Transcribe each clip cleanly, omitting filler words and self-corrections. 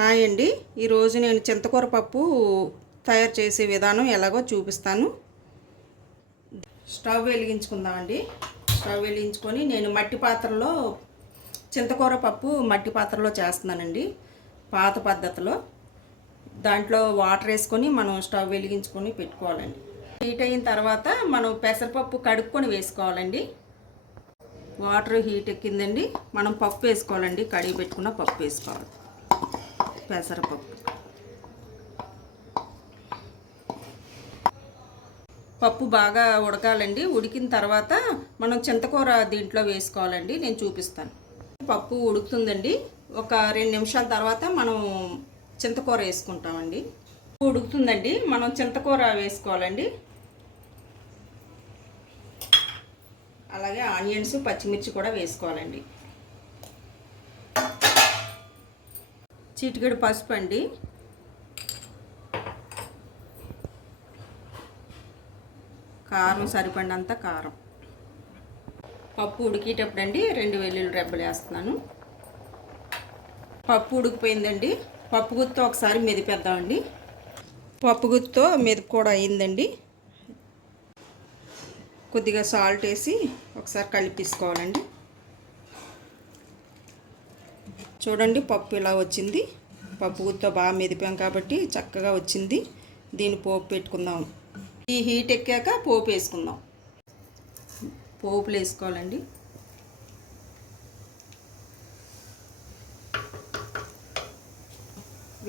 Hi అండి, ఈరోజు నేను చింతకూర పప్పు తయారు చేసే విధానం ఎలాగో చూపిస్తాను. స్టవ్ వెలిగించుకుందామండి. స్టవ్ వెలిగించుకొని నేను మట్టి పాత్రలో చింతకూర పప్పు మట్టి పాత్రలో చేస్తున్నానండి, పాత పద్ధతిలో. దాంట్లో వాటర్ వేసుకొని మనం స్టవ్ వెలిగించుకొని పెట్టుకోవాలండి. హీట్ అయిన తర్వాత మనం పెసరపప్పు కడుక్కొని వేసుకోవాలండి. వాటర్ హీట్ ఎక్కిందండి, మనం పప్పు వేసుకోవాలండి. కడిగి పెట్టుకున్న పప్పు వేసుకోవాలి. పెసరపప్పు పప్పు బాగా ఉడకాలండి. ఉడికిన తర్వాత మనం చింతకూర దీంట్లో వేసుకోవాలండి. నేను చూపిస్తాను. పప్పు ఉడుకుతుందండి. ఒక 2 నిమిషాల తర్వాత మనం చింతకూర వేసుకుంటామండి. ఉడుకుతుందండి, మనం చింతకూర వేసుకోవాలండి. అలాగే ఆనియన్స్, పచ్చిమిర్చి కూడా వేసుకోవాలండి. చిటికెడు పసుపు అండి, కారం సరిపడినంత కారం. పప్పు ఉడికేటప్పుడు అండి 2 వెల్లుల్లి రెబ్బలు వేస్తున్నాను. పప్పు ఉడికిపోయిందండి. పప్పు గుత్తో ఒకసారి మెదిపేద్దామండి. పప్పు గుత్తో మెదుపు కూడా అయిందండి. కొద్దిగా సాల్ట్ వేసి ఒకసారి కలిపేసుకోవాలండి. చూడండి, పప్పు ఇలా వచ్చింది. పప్పు గుత్తో బాగా మెదిపాం కాబట్టి చక్కగా వచ్చింది. దీన్ని పోపు పెట్టుకుందాం. ఈ హీట్ ఎక్కాక పోపు వేసుకుందాం. పోపులు వేసుకోవాలండి.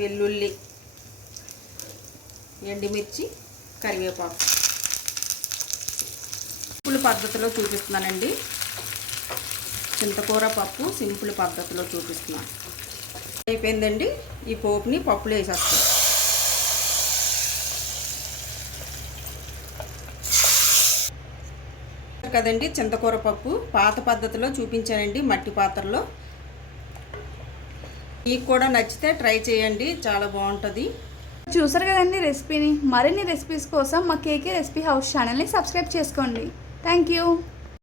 వెల్లుల్లి, ఎండుమిర్చి, కరివేపాకు. సింపుల్ పద్ధతిలో చూపిస్తున్నానండి. చింతకూర పప్పు సింపుల్ పద్ధతిలో చూపిస్తున్నాను. అయిపోయిందండి. ఈ పోపుని పప్పులో వేసేస్తాం. కదండి, చింతకూర పప్పు పాత పద్ధతిలో చూపించానండి, మట్టి పాత్రలో. మీకు కూడా నచ్చితే ట్రై చేయండి, చాలా బాగుంటుంది. చూసారు కదండి రెసిపీని. మరిన్ని రెసిపీస్ కోసం మా కేకే రెసిపీ హౌస్ ఛానల్ని సబ్స్క్రైబ్ చేసుకోండి. Thank you.